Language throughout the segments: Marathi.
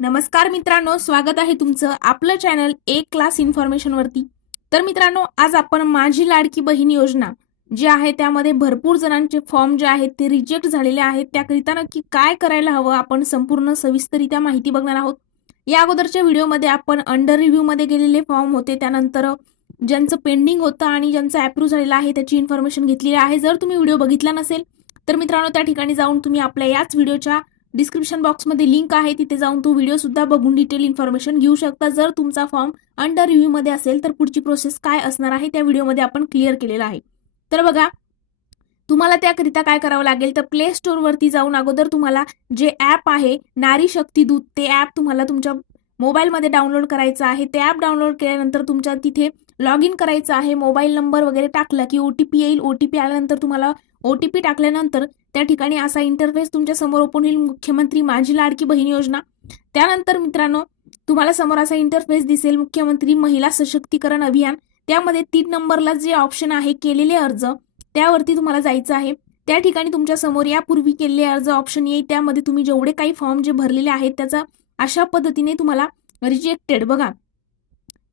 नमस्कार मित्रांनो, स्वागत आहे तुमचं आपलं चॅनल एक क्लास इन्फॉर्मेशन वरती। तर मित्रांनो, आज आपण माझी लाडकी बहीण योजना जी आहे त्यामध्ये भरपूर जणांचे फॉर्म जे आहेत ते रिजेक्ट झालेले आहेत, त्याकरिता नक्की काय करायला हवं आपण संपूर्ण सविस्तररित्या माहिती बघणार आहोत। या अगोदरच्या व्हिडिओमध्ये आपण अंडर रिव्ह्यू मध्ये गेलेले फॉर्म होते, त्यानंतर ज्यांचं पेंडिंग होतं आणि ज्यांचं अप्रूव्ह झालेलं आहे त्याची इन्फॉर्मेशन घेतलेली आहे। जर तुम्ही व्हिडिओ बघितला नसेल तर मित्रांनो त्या ठिकाणी जाऊन तुम्ही आपल्या याच व्हिडिओच्या डिस्क्रिप्शन बॉक्समध्ये लिंक आहे, तिथे जाऊन तो व्हिडिओ सुद्धा बघून डिटेल इन्फॉर्मेशन घेऊ शकता। जर तुमचा फॉर्म अंडर रिव्ह्यू मध्ये असेल तर पुढची प्रोसेस काय असणार आहे त्या व्हिडिओमध्ये आपण क्लिअर केलेला आहे। तर बघा, तुम्हाला त्याकरिता काय करावं लागेल तर प्ले स्टोर वरती जाऊन अगोदर तुम्हाला जे ऍप आहे नारी शक्ती दूत ते ऍप तुम्हाला तुमच्या मोबाईलमध्ये डाउनलोड करायचं आहे। ते ऍप डाउनलोड केल्यानंतर तुमच्या तिथे लॉग इन करायचं आहे। मोबाईल नंबर वगैरे टाकला की ओटीपी येईल, ओटीपी आल्यानंतर तुम्हाला ओटीपी टाकल्यानंतर त्या ठिकाणी असा इंटरफेस तुमच्या समोर ओपन होईल, मुख्यमंत्री माझी लाडकी बहीण योजना। त्यानंतर मित्रांनो तुम्हाला समोर असा इंटरफेस दिसेल, मुख्यमंत्री महिला सशक्तीकरण अभियान। त्यामध्ये 3 नंबरला जे ऑप्शन आहे केलेले अर्ज त्यावरती तुम्हाला जायचं आहे। त्या ठिकाणी तुमच्या समोर यापूर्वी केलेले अर्ज ऑप्शन येईल, त्यामध्ये तुम्ही जेवढे काही फॉर्म जे भरलेले आहेत त्याचा अशा पद्धतीने तुम्हाला रिजेक्टेड बघा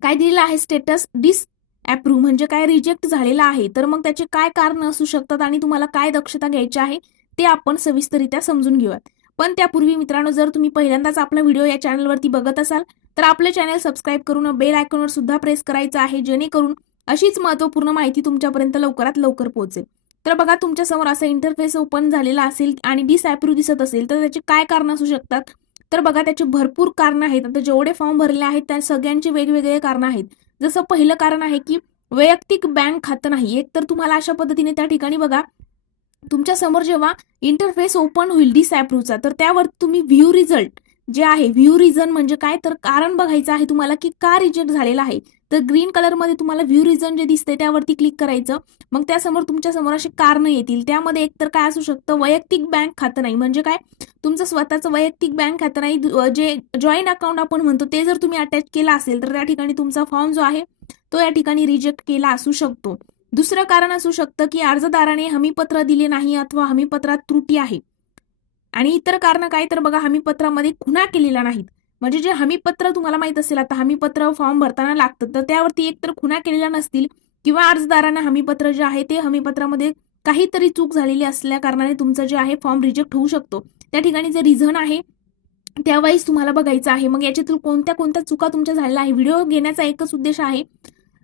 काय दिलेलं आहे, स्टेटस डिस अप्रूव्ह म्हणजे काय रिजेक्ट झालेला आहे। तर मग त्याचे काय कारण असू शकतात आणि तुम्हाला काय दक्षता घ्यायची आहे ते आपण सविस्तररित्या समजून घेऊयात। पण त्यापूर्वी मित्रांनो, जर तुम्ही पहिल्यांदाच आपला व्हिडिओ या चॅनलवरती बघत असाल तर आपले चॅनल सबस्क्राईब करून बेल आयकॉनवर सुद्धा प्रेस करायचं आहे, जेणेकरून अशीच महत्त्वपूर्ण माहिती तुमच्यापर्यंत लवकरात लवकर पोहोचेल। तर बघा, तुमच्या समोर असा इंटरफेस ओपन झालेला असेल आणि डिसअप्रूव्ह दिसत असेल तर त्याचे काय कारण असू शकतात। तर बघा, त्याचे भरपूर कारण आहेत। आता जेवढे फॉर्म भरले आहेत त्या सगळ्यांचे वेगवेगळे कारण आहेत। जसं पहिलं कारण आहे की वैयक्तिक बँक खातं नाही। एक तर तुम्हाला अशा पद्धतीने त्या ठिकाणी बघा, तुमच्या समोर जेव्हा इंटरफेस ओपन होईल डिसअप्रूव्हचा तर त्यावर तुम्ही व्ह्यू रिझल्ट जे आहे, व्ह्यू रिझन म्हणजे काय तर कारण बघायचं आहे तुम्हाला की का रिजेक्ट झालेला आहे। तर ग्रीन कलर मध्ये तुम्हाला व्ह्यू रिझन जे दिसते त्यावरती क्लिक करायचं। मग त्यासमोर तुमच्या समोर असे कारण येतील, त्यामध्ये एकतर काय असू शकतं, वैयक्तिक बँक खातं नाही म्हणजे काय, तुमचं स्वतःचं वैयक्तिक बँक खातं नाही, जे जॉईंट अकाउंट आपण म्हणतो ते जर तुम्ही अटॅच केला असेल तर त्या ठिकाणी तुमचा फॉर्म जो आहे तो या ठिकाणी रिजेक्ट केला असू शकतो। दुसरं कारण असू शकतं की अर्जदाराने हमीपत्र दिले नाही अथवा हमीपत्रात त्रुटी आहे। आणि इतर कारण काय तर बघा, हमीपत्रामध्ये खुणा केलेल्या नाहीत म्हणजे जे हमीपत्र तुम्हाला माहित असेल, आता हमीपत्र फॉर्म भरताना लागतं तर त्यावरती एकतर खुणा केलेल्या नसतील किंवा अर्जदारांना हमीपत्र जे आहे ते हमीपत्रामध्ये काहीतरी चूक झालेली असल्या कारणाने तुमचं जे आहे फॉर्म रिजेक्ट होऊ शकतो। त्या ठिकाणी जे रिझन आहे त्यावेळेस तुम्हाला बघायचं आहे। मग याच्यातील कोणत्या कोणत्या चुका तुमच्या झालेल्या आहे, व्हिडिओ घेण्याचा एकच उद्देश आहे,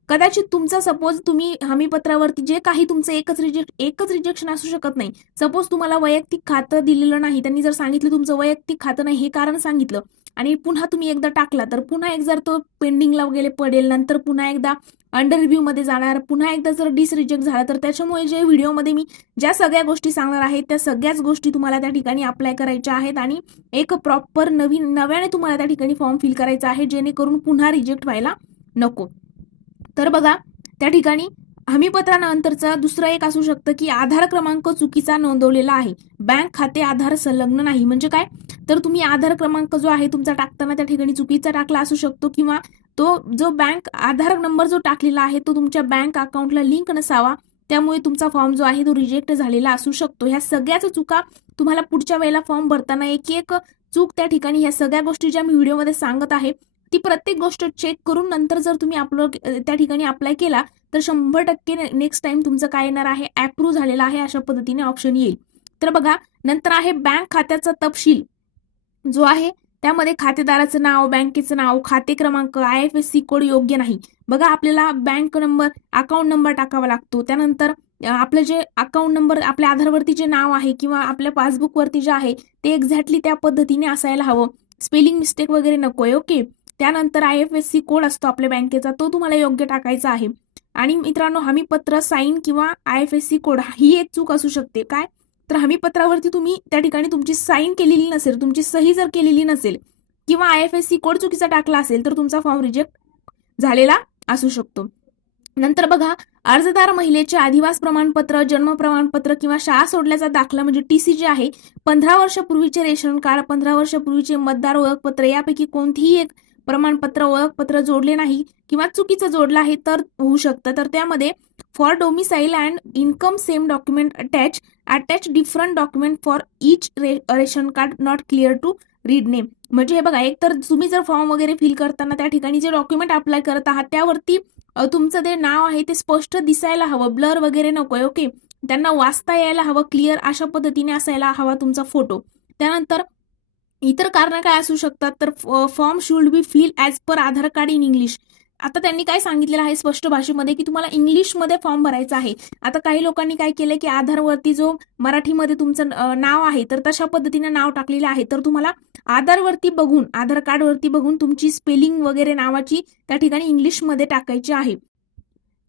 कदाचित तुमचा सपोज तुम्ही हमीपत्रावरती जे काही तुमचं एकच रिजेक्शन असू शकत नाही। सपोज तुम्हाला वैयक्तिक खातं दिलेलं नाही, त्यांनी जर सांगितलं तुमचं वैयक्तिक खातं नाही हे कारण सांगितलं आणि पुन्हा तुम्ही एकदा टाकला तर पुन्हा एक जर तो पेंडिंगला वगैरे पडेल, नंतर पुन्हा एकदा अंडर रिव्ह्यू मध्ये जाणार, पुन्हा एकदा जर रिजेक्ट झाला तर त्याच्यामुळे जे व्हिडिओमध्ये मी ज्या सगळ्या गोष्टी सांगणार आहे त्या सगळ्याच गोष्टी तुम्हाला त्या ठिकाणी अप्लाय करायच्या आहेत आणि एक प्रॉपर नव्याने तुम्हाला त्या ठिकाणी फॉर्म फिल करायचा आहे, जेणेकरून पुन्हा रिजेक्ट व्हायला नको। तर बघा, त्या ठिकाणी हमीपत्रानंतरचं दुसरं एक असू शकतं की आधार क्रमांक चुकीचा नोंदवलेला आहे, बँक खाते आधार संलग्न नाही म्हणजे काय, तर तुम्ही आधार क्रमांक जो आहे तुमचा टाकताना त्या ठिकाणी चुकीचा टाकला असू शकतो किंवा तो जो बँक आधार नंबर जो टाकलेला आहे तो तुमच्या बँक अकाउंटला लिंक नसावा, त्यामुळे तुमचा फॉर्म जो आहे तो रिजेक्ट झालेला असू शकतो। ह्या सगळ्याच चुका तुम्हाला पुढच्या वेळेला फॉर्म भरताना एक एक चूक त्या ठिकाणी ह्या सगळ्या गोष्टी ज्या मी व्हिडिओमध्ये सांगत आहे ती प्रत्येक गोष्ट चेक करून नंतर जर तुम्ही त्या ठिकाणी अप्लाय केला तर 100% नेक्स्ट टाइम तुमचं काय येणार आहे, अप्रूव्ह झालेला आहे अशा पद्धतीने ऑप्शन येईल। तर बघा, नंतर आहे बँक खात्याचा तपशील जो आहे त्यामध्ये खातेदाराचं नाव, बँकेचं नाव, खाते क्रमांक, IFSC कोड योग्य नाही। बघा, आपल्याला बँक नंबर, अकाउंट नंबर टाकावा लागतो, त्यानंतर आपलं जे अकाउंट नंबर आपल्या आधारवरती जे नाव आहे किंवा आपल्या पासबुक वरती जे आहे ते एक्झॅक्टली त्या पद्धतीने असायला हवं, स्पेलिंग मिस्टेक वगैरे नकोय, ओके। त्यानंतर IFSC कोड असतो आपल्या बँकेचा तो तुम्हाला योग्य टाकायचा आहे। आणि मित्रांनो, हमीपत्र साईन किंवा IFSC कोड ही एक चूक असू शकते, काय तर हमीपत्रावरती तुम्ही त्या ठिकाणी तुमची साईन केलेली नसेल, तुमची सही जर केलेली नसेल किंवा IFSC कोड चुकीचा टाकला असेल तर तुमचा फॉर्म रिजेक्ट झालेला असू शकतो। नंतर बघा, अर्जदार महिलेचे अधिवास प्रमाणपत्र, जन्म प्रमाणपत्र किंवा शाळा सोडल्याचा दाखला म्हणजे TC जे आहे, 15 वर्षापूर्वीचे रेशन कार्ड, 15 वर्षापूर्वीचे मतदार ओळखपत्र यापैकी कोणतीही एक प्रमाणपत्र ओळखपत्र जोडले नाही किंवा चुकीचं जोडलं आहे तर होऊ शकतं। तर त्यामध्ये for domicile and income same document attach different document for each ration card not clear to read name म्हणजे हे बघा, एक तर तुम्ही जर फॉर्म वगैरे फिल करताना त्या ठिकाणी जे डॉक्युमेंट अप्लाय करत आहात त्यावरती तुमचं जे नाव आहे ते स्पष्ट दिसायला हवं, ब्लर वगैरे नकोय. ओके, त्यांना वाचता यायला हवं, क्लिअर अशा पद्धतीने असायला हवा तुमचा फोटो. त्यानंतर इतर कारण काय असू शकतात, तर form should be fill as per Aadhaar card in English. आता त्यांनी काय सांगितलेलं आहे स्पष्ट भाषेमध्ये की तुम्हाला इंग्लिशमध्ये फॉर्म भरायचा आहे. आता काही लोकांनी काय केलंय की आधारवरती जो मराठीमध्ये तुमचं नाव आहे तर तशा पद्धतीने नाव टाकलेलं आहे, तर तुम्हाला आधारवरती बघून, आधार कार्डवरती बघून तुमची स्पेलिंग वगैरे नावाची त्या ठिकाणी इंग्लिशमध्ये टाकायची आहे.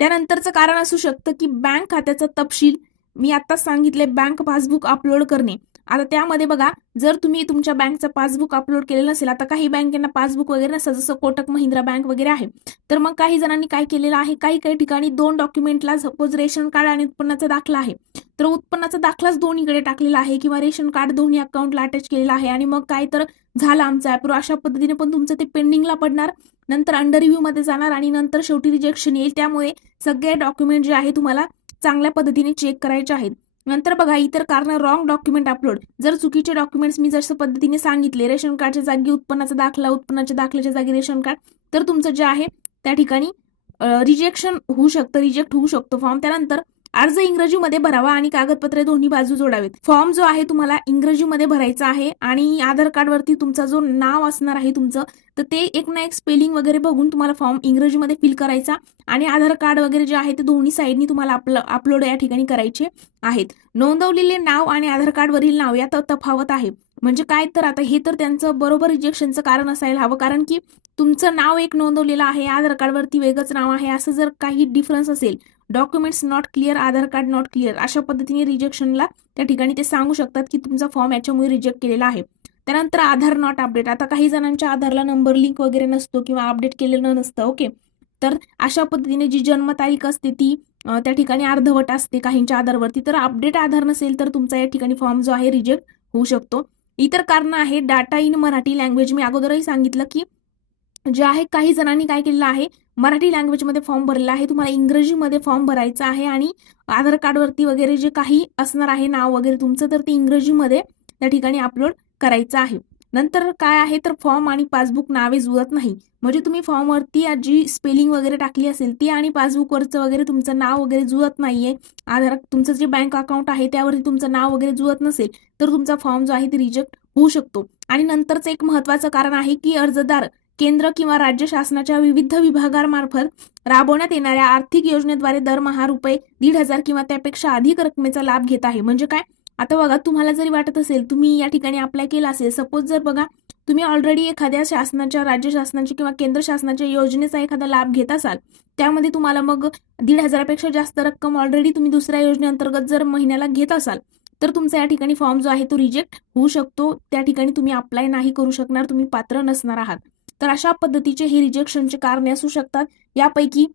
त्यानंतरचं कारण असू शकतं की बँक खात्याचा तपशील, मी आत्ताच सांगितले बँक पासबुक अपलोड करणे. आता त्यामध्ये बघा, जर तुम्ही तुमच्या बँकचं पासबुक अपलोड केलेलं नसेल, आता काही बँकेना पासबुक वगैरे नसतं, जसं कोटक महिंद्रा बँक वगैरे आहे, तर मग काही जणांनी काय केलेलं आहे, काही काही ठिकाणी 2 डॉक्युमेंटला, सपोज रेशन कार्ड आणि उत्पन्नाचा दाखला आहे, तर उत्पन्नाचा दाखलाच दोन्हीकडे टाकलेला आहे किंवा रेशन कार्ड दोन्ही अकाउंटला अटॅच केलेला आहे आणि मग काय तर झालं आमचं अप्रूव्ह, अशा पद्धतीने पण तुमचं ते पेंडिंगला पडणार, नंतर अंडर रिव्ह्यू मध्ये जाणार आणि नंतर शेवटी रिजेक्शन येईल. त्यामुळे सगळे डॉक्युमेंट जे आहे तुम्हाला चांगल्या पद्धतीने चेक करायचे आहेत. नंतर बघा, इतर कारण रॉंग डॉक्युमेंट अपलोड. जर चुकीचे डॉक्युमेंट्स मी जसं पद्धतीने सांगितले, रेशन कार्डच्या जागी उत्पन्नाचा दाखला, उत्पन्नाच्या दाखल्याच्या जागी रेशन कार्ड, तर तुमचं जे आहे त्या ठिकाणी रिजेक्शन होऊ शकतं, रिजेक्ट होऊ शकतो फॉर्म. त्यानंतर अर्ज इंग्रजीमध्ये भरावा आणि कागदपत्रे दोन्ही बाजू जोडावेत. फॉर्म जो आहे तुम्हाला इंग्रजीमध्ये भरायचा आहे आणि आधार कार्डवरती तुमचा जो नाव असणार आहे तुमचं, तर ते एक ना एक स्पेलिंग वगैरे बघून तुम्हाला फॉर्म इंग्रजीमध्ये फिल करायचा आणि आधार कार्ड वगैरे जे आहे ते दोन्ही साईडनी तुम्हाला अपलोड या ठिकाणी करायचे आहेत. नोंदवलेले नाव आणि आधार कार्डवरील नाव यात तफावत आहे. म्हणजे काय, तर आता हे तर त्यांचं बरोबर रिजेक्शनचं कारण असायला हवं, कारण की तुमचं नाव एक नोंदवलेलं आहे, आधार कार्डवरती वेगळंच नाव आहे, असं जर काही डिफरन्स असेल, documents not clear, Aadhaar card not clear, अशा पद्धतीने रिजेक्शनला त्या ठिकाणी ते सांगू शकतात की तुमचा फॉर्म याच्यामुळे रिजेक्ट केलेला आहे. त्यानंतर आधार नॉट अपडेट. आता काही जणांच्या आधारला नंबर लिंक वगैरे नसतो किंवा अपडेट केलेलं नसतं. ओके, तर अशा पद्धतीने जी जन्मतारीख असते ती त्या ठिकाणी अर्धवट असते काहींच्या आधारवरती, तर अपडेट आधार नसेल तर तुमचा या ठिकाणी फॉर्म जो आहे रिजेक्ट होऊ शकतो. इतर कारण आहे डाटा इन मराठी लँग्वेज. मी अगोदरही सांगितलं की जे आहे काही जणांनी काय केलेलं आहे, मराठी लँग्वेजमध्ये फॉर्म भरलेला आहे, तुम्हाला इंग्रजीमध्ये फॉर्म भरायचा आहे आणि आधार कार्डवरती वगैरे जे काही असणार आहे नाव वगैरे तुमचं, तर ते इंग्रजीमध्ये त्या ठिकाणी अपलोड करायचं आहे. नंतर काय आहे, तर फॉर्म आणि पासबुक नावे जुळत नाही. म्हणजे तुम्ही फॉर्मवरती जी स्पेलिंग वगैरे टाकली असेल ती आणि पासबुकवरचं वगैरे तुमचं नाव वगैरे जुळत नाहीये, आधार तुमचं जे बँक अकाउंट आहे त्यावरती तुमचं नाव वगैरे जुळत नसेल, तर तुमचा फॉर्म जो आहे ते रिजेक्ट होऊ शकतो. आणि नंतरचं एक महत्वाचं कारण आहे की अर्जदार केंद्र किंवा राज्य शासनाच्या विविध विभागांमार्फत राबवण्यात येणाऱ्या आर्थिक योजनेद्वारे दरमहा ₹1,500 किंवा त्यापेक्षा अधिक रकमेचा लाभ घेत आहे. म्हणजे काय, आता बघा, तुम्हाला जरी वाटत असेल तुम्ही या ठिकाणी अप्लाय केला असेल, सपोज जर बघा तुम्ही ऑलरेडी एखाद्या शासनाच्या, राज्य शासनाच्या किंवा केंद्र शासनाच्या योजनेचा एखादा लाभ घेत असाल, त्यामध्ये तुम्हाला मग 1,500 पेक्षा जास्त रक्कम ऑलरेडी तुम्ही दुसऱ्या योजनेअंतर्गत जर महिन्याला घेत असाल, तर तुमचा या ठिकाणी फॉर्म जो आहे तो रिजेक्ट होऊ शकतो. त्या ठिकाणी तुम्ही अप्लाय नाही करू शकणार, तुम्ही पात्र नसणार आहात. तर अशा पद्धतीचे हे रिजेक्शनचे कारणे असू शकतात. यापैकी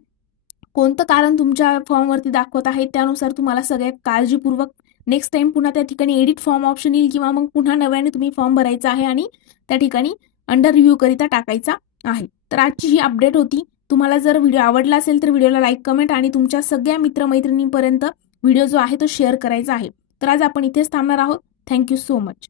कोणतं कारण तुमच्या फॉर्मवरती दाखवत आहे त्यानुसार तुम्हाला सगळ्या काळजीपूर्वक नेक्स्ट टाइम पुन्हा त्या ठिकाणी एडिट फॉर्म ऑप्शन येईल किंवा मग पुन्हा नव्याने तुम्ही फॉर्म भरायचा आहे आणि त्या ठिकाणी अंडर रिव्ह्यू करिता टाकायचा आहे. तर आजची ही अपडेट होती. तुम्हाला जर व्हिडिओ आवडला असेल तर व्हिडिओला लाईक, कमेंट आणि तुमच्या सगळ्या मित्रमैत्रिणींपर्यंत व्हिडिओ जो आहे तो शेअर करायचा आहे. तर आज आपण इथेच थांबणार आहोत. Thank you so much.